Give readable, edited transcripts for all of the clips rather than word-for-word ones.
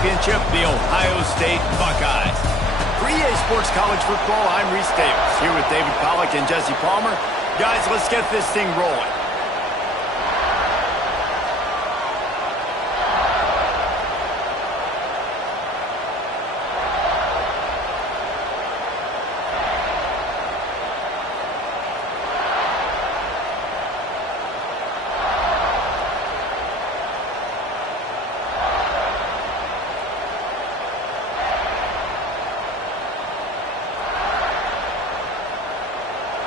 championship, the Ohio State Buckeyes. For EA Sports College Football, I'm Reese Davis, here with David Pollack and Jesse Palmer. Guys, let's get this thing rolling.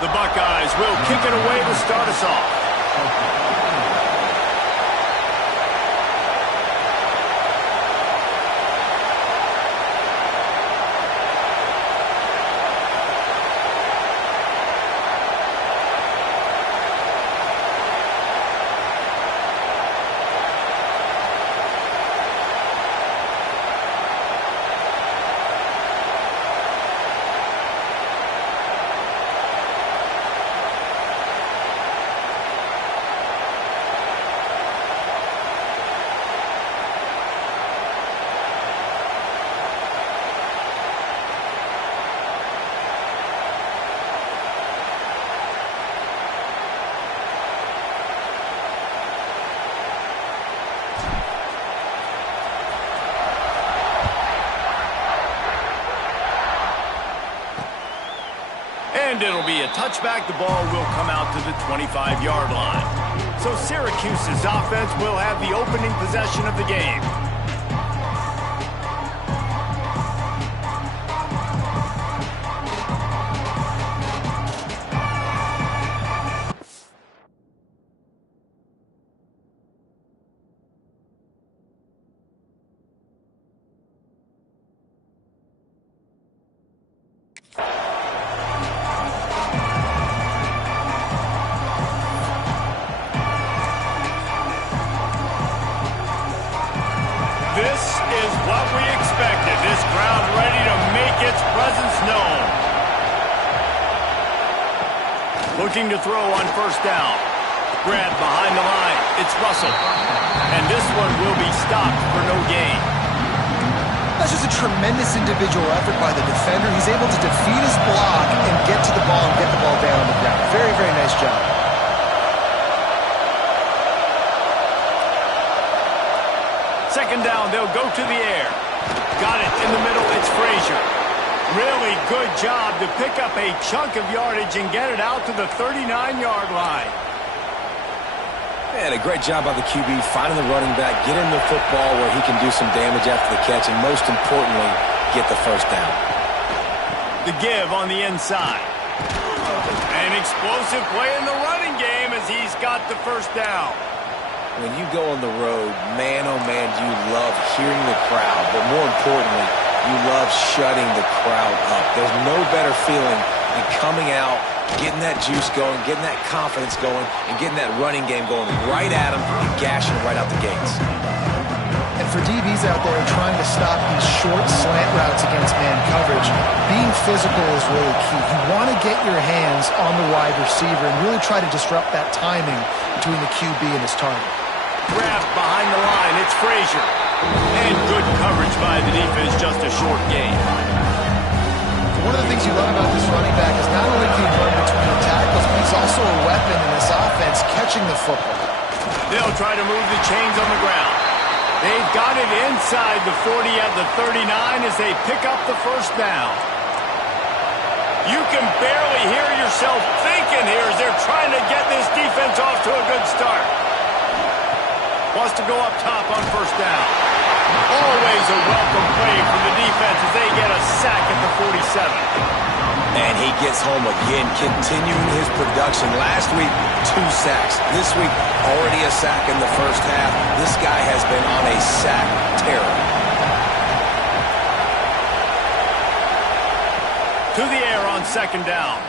The Buckeyes will kick it away to start us off. And it'll be a touchback. The ball will come out to the 25-yard line. So Syracuse's offense will have the opening possession of the game. This is what we expected. This crowd ready to make its presence known. Looking to throw on first down. Grab behind the line. It's Russell. And this one will be stopped for no gain. That's just a tremendous individual effort by the defender. He's able to defeat his block and get to the ball and get the ball down on the ground. Very, very nice job. Second down, they'll go to the air. Got it in the middle, it's Frazier. Really good job to pick up a chunk of yardage and get it out to the 39-yard line. And a great job by the QB finding the running back, get him the football where he can do some damage after the catch, and most importantly, get the first down. The give on the inside. An explosive play in the running game as he's got the first down. When you go on the road, man, oh man, you love hearing the crowd, but more importantly, you love shutting the crowd up. There's no better feeling than coming out, getting that juice going, getting that confidence going, and getting that running game going right at them and gashing right out the gates. And for DBs out there trying to stop these short slant routes against man coverage, being physical is really key. You want to get your hands on the wide receiver and really try to disrupt that timing between the QB and his target. Grabbed behind the line, it's Frazier. And good coverage by the defense, just a short gain. One of the things you love about this running back is not only can he run between the tackles, but he's also a weapon in this offense, catching the football. They'll try to move the chains on the ground. They've got it inside the 40 at the 39 as they pick up the first down. You can barely hear yourself thinking here as they're trying to get this defense off to a good start. Wants to go up top on first down. Always a welcome play from the defense as they get a sack at the 47. And he gets home again, continuing his production. Last week, 2 sacks. This week, already a sack in the first half. This guy has been on a sack tear. To the air on second down.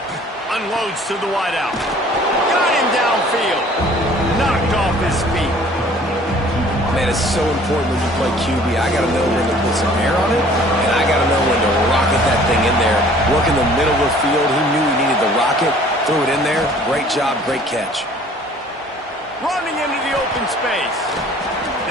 Unloads to the wideout. Got him downfield. Knocked off his feet. Man, it's so important when you play QB. I got to know when to put some air on it, and I got to know when to rocket that thing in there. Work in the middle of the field. He knew he needed the rocket. Threw it in there. Great job, great catch. Running into the open space.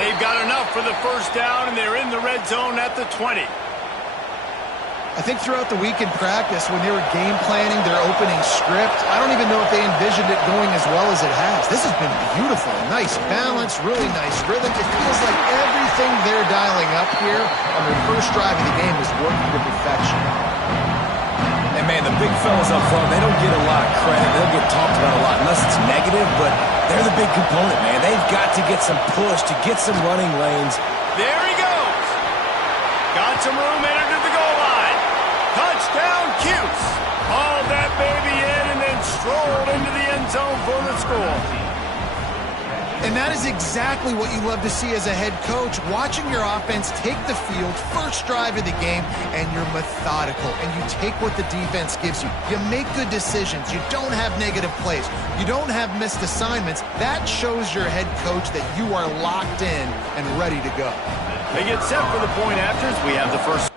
They They've got enough for the first down, and they're in the red zone at the 20. I think throughout the week in practice, when they were game planning their opening script, I don't even know if they envisioned it going as well as it has. This has been beautiful. Nice balance, really nice rhythm. It feels like everything they're dialing up here on their first drive of the game is working to perfection. And, man, the big fellas up front, they don't get a lot of credit. They don't get talked about a lot unless it's negative, but they're the big component, man. They've got to get some push to get some running lanes. There he goes. Got some room, entered to the goal line. Touchdown, Cuse. Hauled that baby in and then strolled into the end zone for the score. And that is exactly what you love to see as a head coach, watching your offense take the field, first drive of the game, and you're methodical, and you take what the defense gives you. You make good decisions. You don't have negative plays. You don't have missed assignments. That shows your head coach that you are locked in and ready to go. They get set for the point afters. We have the first.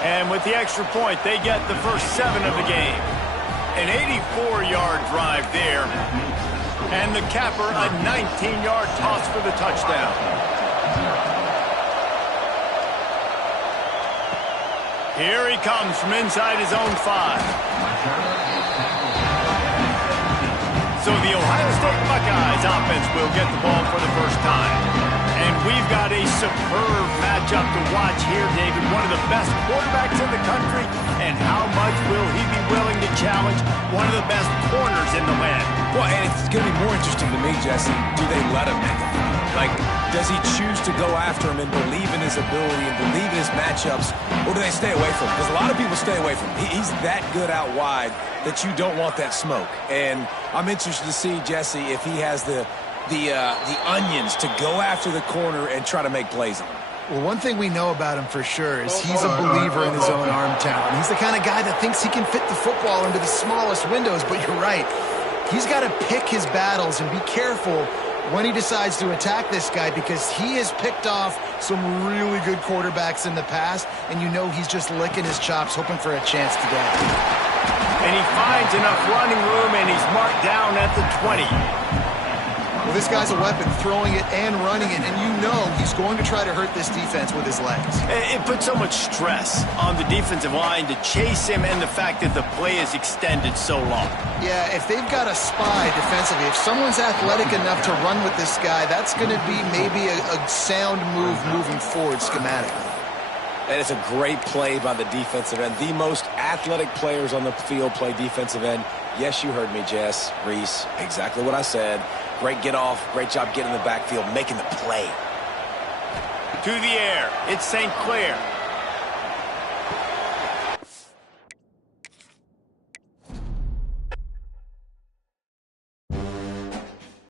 And with the extra point, they get the first 7 of the game. An 84-yard drive there. And the capper, a 19-yard toss for the touchdown. Here he comes from inside his own 5. So the Ohio State Buckeyes offense will get the ball for the first time. And we've got a superb matchup to watch here, David. One of the best quarterbacks in the country. And how much will he be willing to challenge one of the best corners in the land? Well, and it's going to be more interesting to me, Jesse, do they let him make it? Like, does he choose to go after him and believe in his ability and believe in his matchups, or do they stay away from him? Because a lot of people stay away from him. He's that good out wide that you don't want that smoke. And I'm interested to see, Jesse, if he has the onions to go after the corner and try to make plays on him. Well, one thing we know about him for sure is he's a believer in his own arm talent. He's the kind of guy that thinks he can fit the football into the smallest windows, but you're right. He's got to pick his battles and be careful when he decides to attack this guy, because he has picked off some really good quarterbacks in the past, and you know he's just licking his chops, hoping for a chance today. And he finds enough running room, and he's marked down at the 20. Well, this guy's a weapon, throwing it and running it, and you know he's going to try to hurt this defense with his legs. It puts so much stress on the defensive line to chase him, and the fact that the play is extended so long. Yeah, if they've got a spy defensively, if someone's athletic enough to run with this guy, that's going to be maybe a sound move moving forward schematically. And it's a great play by the defensive end. The most athletic players on the field play defensive end. Yes, you heard me, Jess, Reese, exactly what I said. Great get off, great job getting in the backfield, making the play. To the air, it's St. Clair.